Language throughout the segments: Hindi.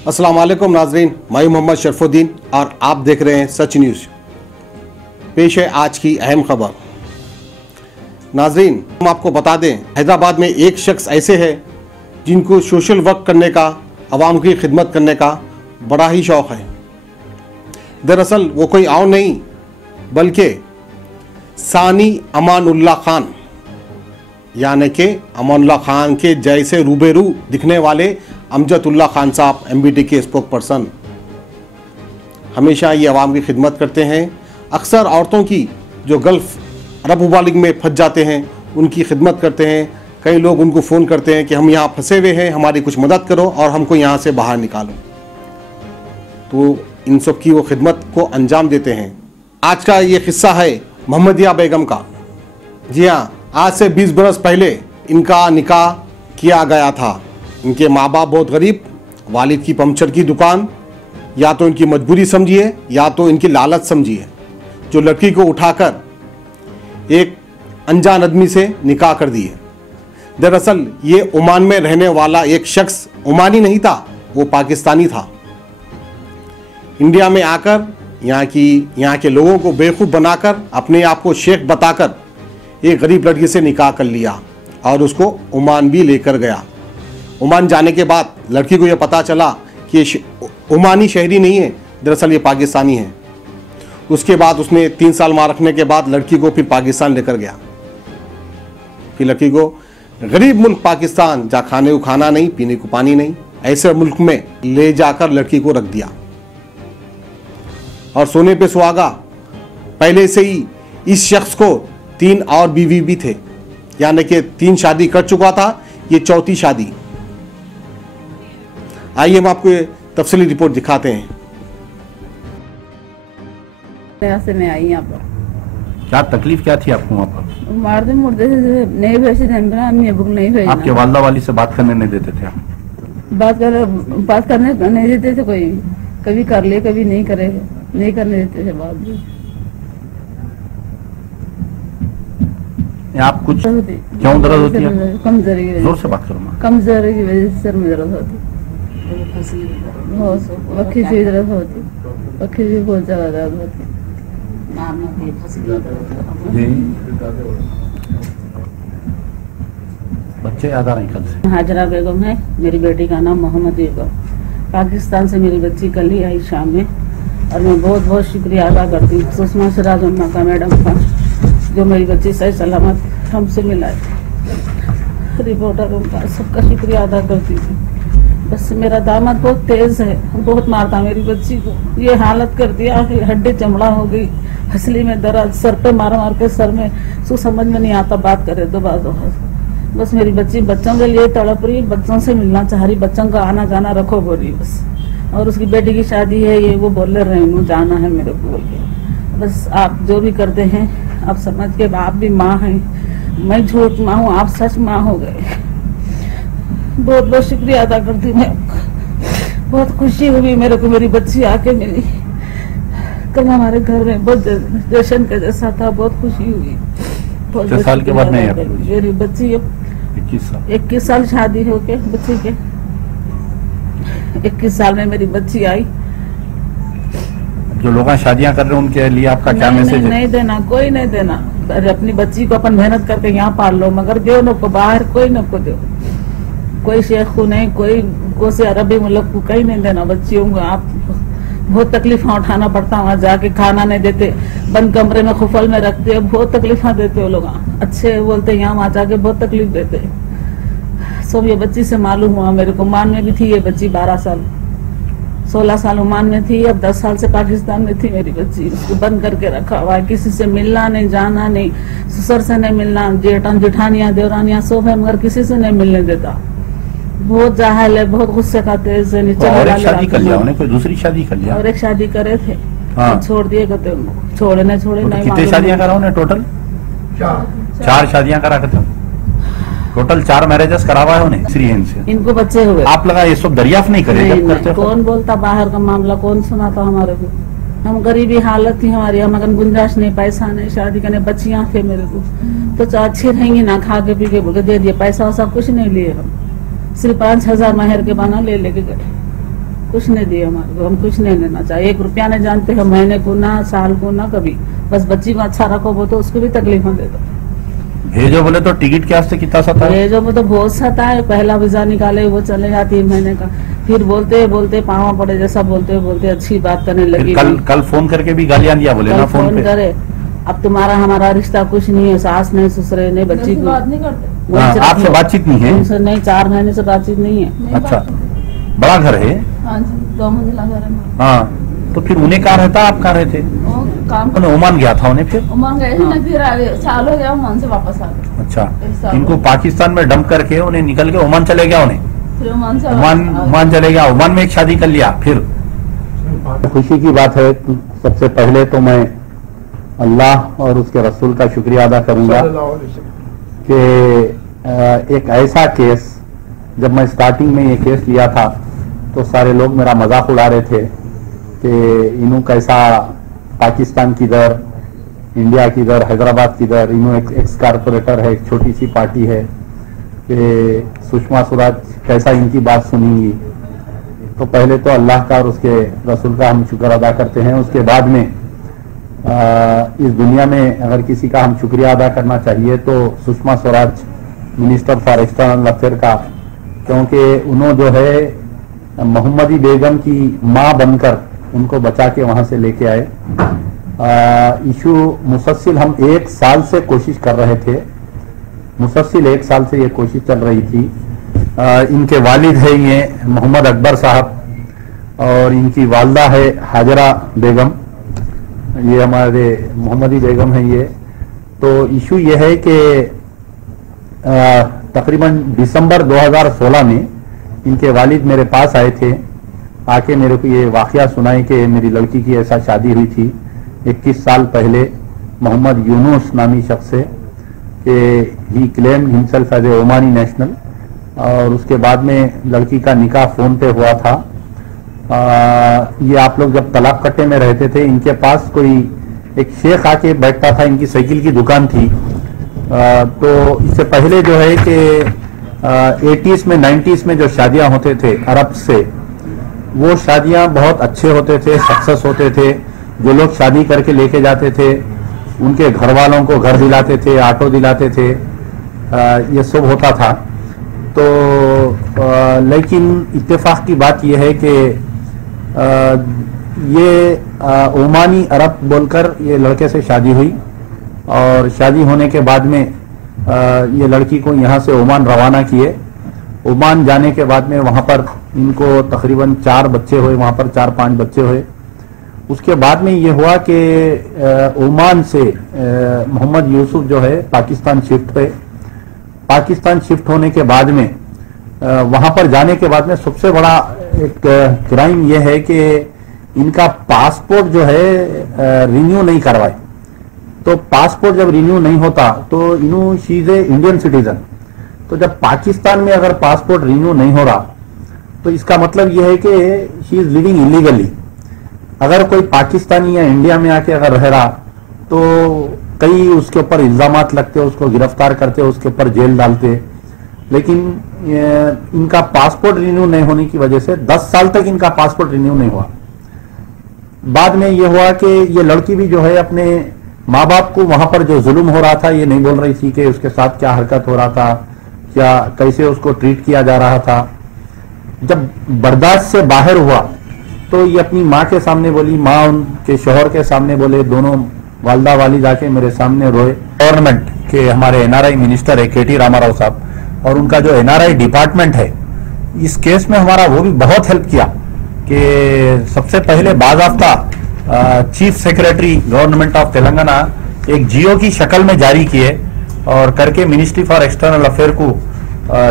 अस्सलाम वालेकुम नाजरीन, मैं मोहम्मद शरफुद्दीन और आप देख रहे हैं सच न्यूज़। पेश है आज की अहम खबर। नाजरीन, हम आपको बता दें, हैदराबाद में एक शख्स ऐसे है जिनको सोशल वर्क करने का, आवाम की खिदमत करने का बड़ा ही शौक़ है। दरअसल वो कोई और नहीं बल्कि सानी अमानुल्लाह खान, यानी कि अमानुल्लाह खान के जैसे रूबेरू दिखने वाले अमजदुल्लाह खान साहब, MBD के स्पोक पर्सन। हमेशा ये आवाम की खिदमत करते हैं। अक्सर औरतों की जो गल्फ़ अरब ममालिक में फंस जाते हैं उनकी खिदमत करते हैं। कई लोग उनको फ़ोन करते हैं कि हम यहाँ फंसे हुए हैं, हमारी कुछ मदद करो और हमको यहाँ से बाहर निकालो, तो इन सब की वो खिदमत को अंजाम देते हैं। आज का ये किस्सा है मोहम्मदिया बेगम का। जी हाँ, आज से 20 बरस पहले इनका निकाह किया गया था। इनके माँ बाप बहुत गरीब, वालिद की पंचर की दुकान, या तो इनकी मजबूरी समझिए या तो इनकी लालच समझिए, जो लड़की को उठाकर एक अनजान आदमी से निकाह कर दिए। दरअसल ये ओमान में रहने वाला एक शख्स ओमानी नहीं था, वो पाकिस्तानी था। इंडिया में आकर यहाँ के लोगों को बेवकूफ़ बनाकर, अपने आप को शेख बताकर एक गरीब लड़की से निकाह कर लिया और उसको ओमान भी लेकर गया। ओमान जाने के बाद लड़की को यह पता चला कि ये ओमानी शहरी नहीं है, दरअसल ये पाकिस्तानी है। उसके बाद उसने 3 साल वहाँ रखने के बाद लड़की को फिर पाकिस्तान लेकर गया। फिर लड़की को गरीब मुल्क पाकिस्तान, जहाँ खाने को खाना नहीं, पीने को पानी नहीं, ऐसे मुल्क में ले जाकर लड़की को रख दिया और सोने पे सुहागा। पहले से ही इस शख्स को 3 और बीवी भी थे, यानी कि 3 शादी कर चुका था, ये 4थी शादी। आइए हम आपको तफसीली रिपोर्ट दिखाते हैं। यहाँ से मैं आई यहाँ पर। क्या तकलीफ क्या थी आपको वहाँ पर? मारते मुर्दे से नहीं भेजे थे, अम्मी अबू नहीं भेजना। आपके वालदा वाली से बात करने नहीं देते थे आप? बात करने नहीं देते थे। कोई कभी कर ले कभी नहीं करे, नहीं करने देते थे बात भी। आप कुछ क्यों दर्द होती है? कमजोरी की वजह जोर से बात करो मां। कमजोरी की वजह से सर में दर्द होती, अखी से दर्द होती, अखी से बहुत ज्यादा दर्द होती। बच्चे याद आ रहे कल से? हाजरा बेगम है, मेरी बेटी का नाम मोहम्मद बेगम। पाकिस्तान से मेरी बच्ची कल ही आई शाम में, और मैं बहुत बहुत शुक्रिया अदा करती हूँ सुषमा सिराज उन्ना का, मैडम का, जो मेरी बच्ची सही सलामत हमसे मिलाए। रिपोर्टर उनका सबका शुक्रिया अदा करती हूँ। बस मेरा दामाद बहुत तेज है, बहुत मारता मेरी बच्ची को। ये हालत कर दिया कि हड्डी चमड़ा हो गई, हंसली में दर्द, सर पे मार मार के सर में सो समझ में नहीं आता, बात करे दो बात। बस मेरी बच्ची बच्चों के लिए तड़प रही, बच्चों से मिलना चाह रही, बच्चों का आना जाना रखो बोल रही बस। और उसकी बेटी की शादी है, ये वो बोल रहे हैं जाना है मेरे को बोल के। बस आप जो भी करते हैं आप समझ के, आप भी माँ हैं, मैं झूठ माँ हूँ, आप सच माँ हो गए। बहुत बहुत शुक्रिया अदा करती हूँ मैं। बहुत खुशी हुई मेरे को, मेरी बच्ची आके मिली। कल हमारे घर में बहुत जश्न का जैसा था, बहुत खुशी हुई। 6 साल के बाद नहीं? मेरी बच्ची 21 साल शादी हो के बच्ची के 21 साल में मेरी बच्ची आई। जो लोग शादियां कर रहे हैं उनके लिए आपका क्या मैसेज है? नहीं देना, कोई नहीं देना। अपनी बच्ची को अपन मेहनत करके यहाँ पाल लो, मगर दो नको बाहर, कोई नको दो, कोई शेख को नहीं, कोई से अरबी मुल्क को कहीं नहीं देना बच्चियों को। आप बहुत तकलीफा उठाना पड़ता, वहाँ जाके खाना नहीं देते, बंद कमरे में खुफल में रखते, बहुत तकलीफा देते वो लोग। अच्छे बोलते यहाँ वहाँ जाके बहुत तकलीफ देते। सब ये बच्ची से मालूम हुआ मेरे को। ओमान में भी थी ये बच्ची 12 साल, 16 साल ओमान में थी, अब 10 साल से पाकिस्तान में थी मेरी बच्ची। उसको बंद करके रखा हुआ है, किसी से मिलना नहीं, जाना नहीं, ससुर से नहीं मिलना, जेठानियां देवरानियां सब है, मगर किसी से नहीं मिलने देता। बहुत जाहिल है, बहुत गुस्से का तेज है। और एक शादी कर लिया उन्हें, कोई दूसरी शादी कर लिया? और एक शादी करे थे, हाँ। छोड़ दिए कहते उनको, छोड़े नहीं नहीं। कितनी शादियां करा उन्हें टोटल? 4 शादियां करा खत्म। टोटल 4 मैरिजेस करावा है उन्हें श्रीहन से। इनको बच्चे हुए। आप लगा ये सब दरियाफ्त नहीं करे जब करते? कौन बोलता बाहर का मामला, कौन सुनाता हमारे को? हम गरीबी हालत थी हमारी, हम अगर गुंजाइश नहीं, पैसा नहीं, शादी करने बच्चियां थे मेरे को, तो अच्छी रहेंगी ना, खा के पी के बोले दे दिए, पैसा वैसा कुछ नहीं लिए हम, सिर्फ 5,000 महर के बना ले लेके गए। कुछ नहीं दिए हमारे को, हम कुछ नहीं लेना चाहिए। 1 रुपया नहीं जानते हम, महीने को ना, साल को ना, कभी। बस बच्ची को अच्छा रखो, वो तो उसको भी तकलीफ दे दो। भेजो बोले तो टिकट के वास्ते कितना सता है? भेजो वो तो बहुत सता है। पहला वीजा निकाले वो चलेगा 3 महीने का, फिर बोलते बोलते पावा पड़े जैसा बोलते बोलते अच्छी बात करने लगी। कल फोन करके भी गालियां दिया बोले ना फोन पे। करे अब तुम्हारा हमारा रिश्ता कुछ नहीं है, सास नहीं, ससुरे नहीं, बच्ची की बात नहीं करते। आपसे बातचीत नहीं है? उनसे नहीं, 4 महीने से बातचीत नहीं है। अच्छा, बड़ा घर है? हाँ जी, 2 मंजिला घर है। हाँ, तो फिर उन्हें कहाँ रहता, आप कहाँ रहते? वो काम उन्हें ओमान गया था उन्हें, फिर ओमान गए थे ना, फिर आगे साल हो गया ओमान से वापस आ गए। अच्छा, 1 साल इनको पाकिस्तान में डंप करके उन्हें निकल के ओमान चले गया, उन्हें फिर ओमान से ओमान चले गया, ओमान में एक शादी कर लिया। फिर खुशी की बात है, सबसे पहले तो मैं अल्लाह और उसके रसूल का शुक्रिया अदा करूंगा कि एक ऐसा केस, जब मैं स्टार्टिंग में ये केस लिया था तो सारे लोग मेरा मजाक उड़ा रहे थे कि इन्हों कैसा पाकिस्तान किधर, इंडिया किधर, हैदराबाद किधर, इन्हों एक एक्स कारपोरेटर है, एक छोटी सी पार्टी है, कि सुषमा स्वराज कैसा इनकी बात सुनेंगी। तो पहले तो अल्लाह का और उसके रसूल का हम शुक्र अदा करते हैं। उसके बाद में इस दुनिया में अगर किसी का हम शुक्रिया अदा करना चाहिए तो Sushma Swaraj, minister for external affair का, क्योंकि उन्होंने जो है मोहम्मदी बेगम की मां बनकर उनको बचा के वहां से लेके आए। इशू मुसलसिल हम 1 साल से कोशिश कर रहे थे, मुसलसिल 1 साल से ये कोशिश चल रही थी। इनके वालिद है ये मोहम्मद अकबर साहब और इनकी वालदा है हाजरा बेगम, ये हमारे मोहम्मदी बेगम है ये। तो इशू ये है कि तकरीबन दिसंबर 2016 में इनके वालिद मेरे पास आए थे, आके मेरे को ये वाकया सुनाए कि मेरी लड़की की ऐसा शादी हुई थी 21 साल पहले मोहम्मद यूनुस नामी शख्स से, कि he claim himself as a Omani national. और उसके बाद में लड़की का निकाह फोन पे हुआ था। ये आप लोग जब तलाक कट्टे में रहते थे, इनके पास कोई एक शेख आके बैठता था, इनकी साइकिल की दुकान थी। तो इससे पहले जो है कि 80s में 90s में जो शादियां होते थे अरब से, वो शादियां बहुत अच्छे होते थे, सक्सेस होते थे। जो लोग शादी करके लेके जाते थे उनके घर वालों को घर दिलाते थे, ऑटो दिलाते थे, ये सब होता था। तो लेकिन इत्तेफाक की बात यह है कि ये ओमानी अरब बोलकर ये लड़के से शादी हुई और शादी होने के बाद में ये लड़की को यहाँ से ओमान रवाना किए। ओमान जाने के बाद में वहाँ पर इनको तकरीबन 4 बच्चे हुए, वहाँ पर 4-5 बच्चे हुए। उसके बाद में ये हुआ कि ओमान से मोहम्मद यूसुफ जो है पाकिस्तान शिफ्ट हुए। पाकिस्तान शिफ्ट होने के बाद में वहाँ पर जाने के बाद में सबसे बड़ा एक क्राइम ये है कि इनका पासपोर्ट जो है रिन्यू नहीं करवाए। तो पासपोर्ट जब रिन्यू नहीं होता तो इन्हों she is a Indian citizen. तो जब पाकिस्तान में अगर पासपोर्ट रिन्यू नहीं हो रहा तो इसका मतलब यह है कि शी इज लिविंग इलीगली। अगर कोई पाकिस्तानी या इंडिया में आके अगर रह रहा तो कई उसके ऊपर इल्जामात लगते, उसको गिरफ्तार करते, उसके ऊपर जेल डालते। लेकिन इनका पासपोर्ट रिन्यू नहीं होने की वजह से 10 साल तक इनका पासपोर्ट रिन्यू नहीं हुआ। बाद में यह हुआ कि ये लड़की भी जो है अपने माँ बाप को वहां पर जो जुल्म हो रहा था ये नहीं बोल रही थी कि उसके साथ क्या हरकत हो रहा था, क्या कैसे उसको ट्रीट किया जा रहा था। जब बर्दाश्त से बाहर हुआ तो ये अपनी माँ के सामने बोली, माँ उनके शोहर के सामने बोले, दोनों वालदा वालिद आके मेरे सामने रोए। गवर्नमेंट के हमारे एनआरआई मिनिस्टर है केटी रामाराव साहब, और उनका जो एनआरआई डिपार्टमेंट है इस केस में हमारा वो भी बहुत हेल्प किया कि सबसे पहले बाज़ाफ्ता chief secretary government of Telangana एक जियो की शक्ल में जारी किए और करके मिनिस्ट्री फॉर एक्सटर्नल अफेयर को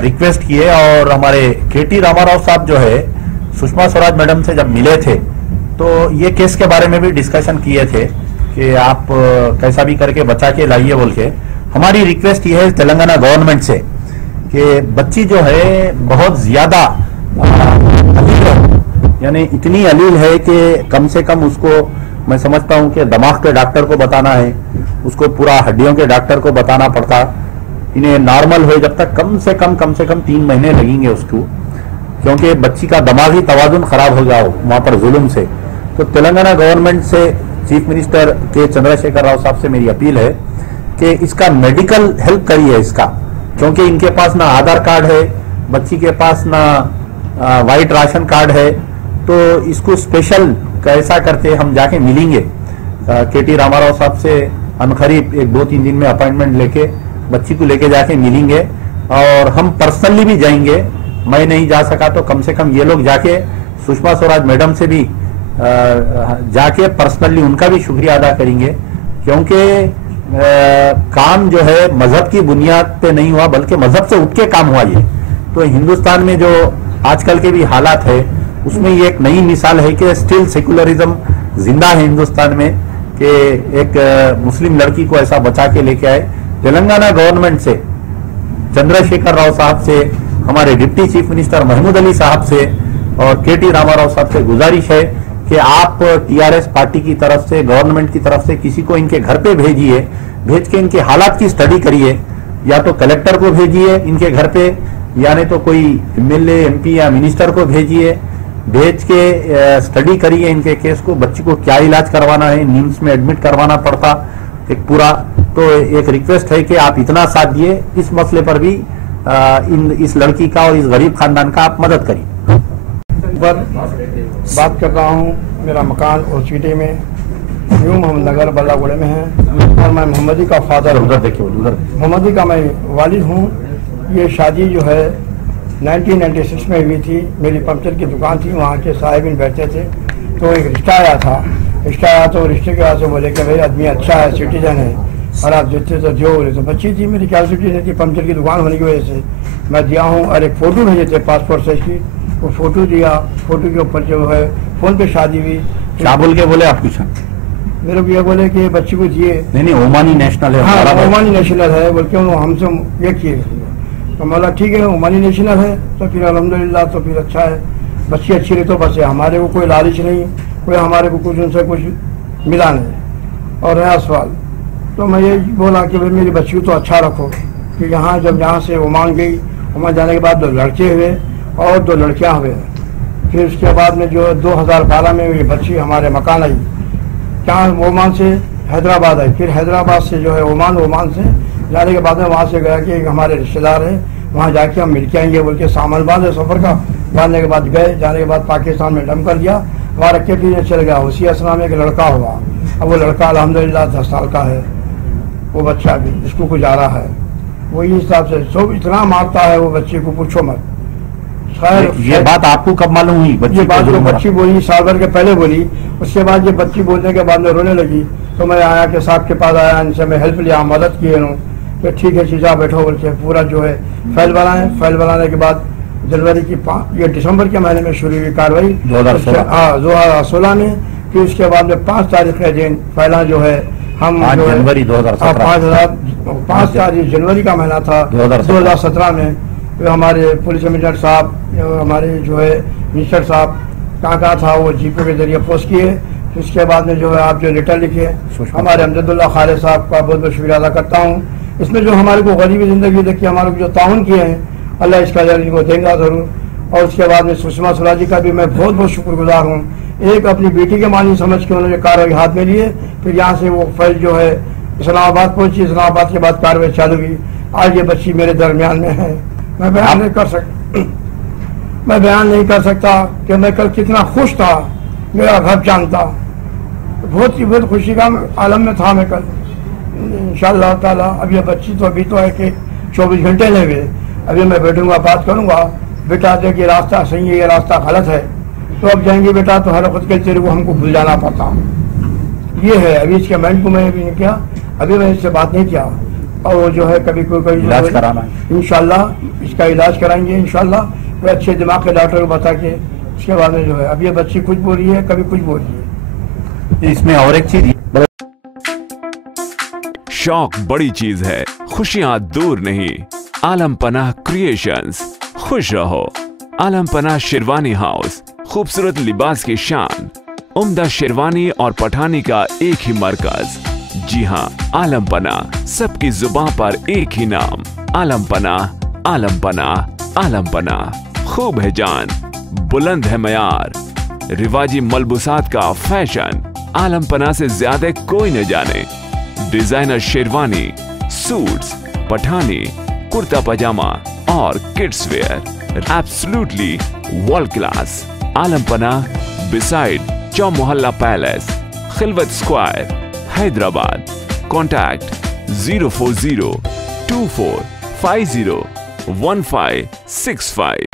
रिक्वेस्ट किए। और हमारे केटी रामाराव साहब जो है सुषमा स्वराज मैडम से जब मिले थे तो ये केस के बारे में भी डिस्कशन किए थे कि आप कैसा भी करके बचा के लाइए बोल के। हमारी रिक्वेस्ट ये है तेलंगाना गवर्नमेंट से कि बच्ची जो है बहुत ज्यादा अलील है, यानी इतनी अलील है कि कम से कम उसको मैं समझता हूं कि दिमाग के डॉक्टर को बताना है, उसको पूरा हड्डियों के डॉक्टर को बताना पड़ता। इन्हें नॉर्मल हो जब तक कम से कम 3 महीने लगेंगे उसको। क्योंकि बच्ची का दिमागी तवाजुन खराब हो गया हो वहां पर जुल्म से। तो तेलंगाना गवर्नमेंट से चीफ मिनिस्टर के चंद्रशेखर राव साहब से मेरी अपील है कि इसका मेडिकल हेल्प करिए इसका, क्योंकि इनके पास ना आधार कार्ड है, बच्ची के पास ना वाइट राशन कार्ड है। तो इसको स्पेशल कैसा करते हम जाके मिलेंगे केटी रामाराव साहब से अनखरीब 1-2-3 दिन में अपॉइंटमेंट लेके बच्ची को लेके जाके मिलेंगे, और हम पर्सनली भी जाएंगे। मैं नहीं जा सका तो कम से कम ये लोग जाके सुषमा स्वराज मैडम से भी जाके पर्सनली उनका भी शुक्रिया अदा करेंगे, क्योंकि काम जो है मजहब की बुनियाद पे नहीं हुआ बल्कि मजहब से उठ के काम हुआ ये। तो हिंदुस्तान में जो आजकल के भी हालात है उसमें ये एक नई मिसाल है कि स्टिल सेकुलरिज्म जिंदा है हिंदुस्तान में, कि एक मुस्लिम लड़की को ऐसा बचा के लेके आए। तेलंगाना गवर्नमेंट से चंद्रशेखर राव साहब से, हमारे deputy chief minister Mahmood Ali साहब से और केटी रामाराव साहब से गुजारिश है कि आप टीआरएस पार्टी की तरफ से, गवर्नमेंट की तरफ से किसी को इनके घर पे भेजिए, भेज के इनके हालात की स्टडी करिए, या तो कलेक्टर को भेजिए इनके घर पे, या नहीं तो कोई एमएलए एमपी या मिनिस्टर को भेजिए, भेज के स्टडी करिए इनके केस को, बच्ची को क्या इलाज करवाना है, निम्स में एडमिट करवाना पड़ता एक पूरा। तो एक रिक्वेस्ट है कि आप इतना साथ दिए, इस मसले पर भी इस लड़की का और इस गरीब खानदान का आप मदद करिए। बात कर रहा हूँ, मेरा मकान ओसीटी में न्यू मोहम्मद नगर बल्लागुड़े में है, और मैं मोहम्मदी का फादर हूँ, उधर देखिए उधर, मोहम्मदी का मैं वालिद हूँ। ये शादी जो है 1996 में हुई थी। मेरी पंक्चर की दुकान थी, वहाँ के साहिबिन बैठते थे, तो एक रिश्ता आया था। तो रिश्ते के वजह से बोले कि भाई आदमी अच्छा है, सिटीजन है, और आप देते तो जो बोले। तो बच्ची थी मेरी, कैलसिटी नहीं थी, पंक्चर की दुकान होने की वजह से मैं दिया हूँ। और एक फ़ोटो भेजे थे पासपोर्ट साइज की, वो फ़ोटो दिया। फ़ोटो के ऊपर जो है फ़ोन पे शादी हुई। क्या बोल के बोले आप कुछ? मेरे को ये बोले कि बच्ची को दिए। नहीं, ओमानी नेशनल है। हाँ, ओमानी नेशनल है बोल के हमसे ये किए। तो बोला ठीक है, ओमानी नेशनल है तो फिर अल्हम्दुलिल्लाह, तो फिर अच्छा है, बच्ची अच्छी रही तो बस है। हमारे को कोई लालच नहीं, कोई हमारे को कुछ उनसे कुछ मिला नहीं। और रहा सवाल, तो मैं ये बोला कि भाई मेरी बच्ची को तो अच्छा रखो, कि यहाँ से ओमान गई, ओमान जाने के बाद 2 लड़के हुए और 2 लड़कियाँ हुए। फिर उसके बाद में जो 2012 में ये बच्ची हमारे मकान आई, क्या ओमान से हैदराबाद आई, फिर हैदराबाद से जो है ओमान से जाने के बाद में वहाँ से गया कि एक हमारे रिश्तेदार है, वहाँ जाके हम मिल के आएंगे बोल के सामान बांधे सफ़र का। बांधने के बाद गए, जाने के बाद पाकिस्तान में डम कर दिया, वहाँ रख के फिर चल गया। उसी असना में एक लड़का हुआ। अब वो लड़का अल्हम्दुलिल्लाह 10 साल का है, वो बच्चा भी स्कूल को जा रहा है। वही हिसाब से सब इतना मारता है वो बच्चे को, पूछो मत। खैर, ये बात आपको कब मालूम हुई? ये बात जो बच्ची बोली साल भर के पहले बोली, उसके बाद ये बच्ची बोलने के बाद में रोने लगी। तो मैं आया के साहब के पास आया, इनसे मैं हेल्प लिया, मदद की इन्होंने। तो ठीक है चीज़ा बैठो बोल के पूरा जो है फाइल बनाए। फाइल बनाने के बाद जनवरी की ये दिसंबर के महीने में शुरू हुई कार्रवाई 2016 में। फिर उसके बाद में 5 तारीख के दिन पहला जो है हम जनवरी 5 तारीख जनवरी का महीना था 2017 में, हमारे पुलिस कमिश्नर साहब, हमारे जो है मिनिस्टर साहब कहाँ था, वो जीपी के जरिए पोस्ट किए। उसके बाद में जो है आप जो लेटर लिखे, हमारे अमजदुल्ला खाले साहब का बहुत बहुत शुक्रिया अदा करता हूँ। इसमें जो हमारे को गरीबी ज़िंदगी देखिए हमारे को जो ताउन किए हैं, अल्लाह इसका अजर इनको देगा ज़रूर। और उसके बाद में सुषमा स्वराज जी का भी मैं बहुत बहुत शुक्रगुजार हूँ। एक अपनी बेटी के मानी समझ के उन्होंने कार्रवाई हाथ में लिए, फिर यहाँ से वो फाइल जो है इस्लामाबाद पहुँची, इस्लामाबाद के बाद कार्रवाई चालू हुई। आज ये बच्ची मेरे दरमियान में है। मैं बयान नहीं कर सकता कि मैं कल कितना खुश था, मेरा घर जानता, बहुत खुशी का आलम में था मैं कल। इंशाअल्लाह ताला अब ये बच्ची तो अभी तो है कि 24 घंटे ले गए। अभी मैं बैठूंगा, बात करूंगा, बेटा देखिए रास्ता सही है, ये रास्ता गलत है, तो अब जाएंगे बेटा तो हर खुद के तेरे को हमको भूल जाना पड़ता। ये है, अभी इसके मैंड को मैं भी नहीं किया, अभी मैं इससे बात नहीं किया। और वो जो है कभी कोई इलाज कराना है, इंशाल्लाह इसका इलाज कराएंगे इंशाल्लाह, कोई अच्छे दिमाग के डॉक्टर को बता के। उसके बाद में जो है अब ये बच्ची कुछ बोल रही है, कभी कुछ बोल रही है। इसमें और एक चीज, शौक बड़ी चीज है, खुशियां दूर नहीं। आलम पनाह क्रिएशंस, खुश रहो। आलम पनाह शेरवानी हाउस, खूबसूरत लिबास की शान, उम्दा शेरवानी और पठानी का एक ही मरकज। जी हाँ, आलम पनाह, सबकी जुबान पर एक ही नाम, आलम पनाह, आलम पनाह, आलम पनाह। खूब है जान, बुलंद है मयार, रिवाजी मलबूसात का फैशन आलमपना से ज्यादा कोई न जाने। डिजाइनर शेरवानी, सूट्स, पठानी, कुर्ता पजामा और kids wear absolutely world class. Alampana beside Chowmahalla palace, Khilwat square, Hyderabad. Contact 04024501565।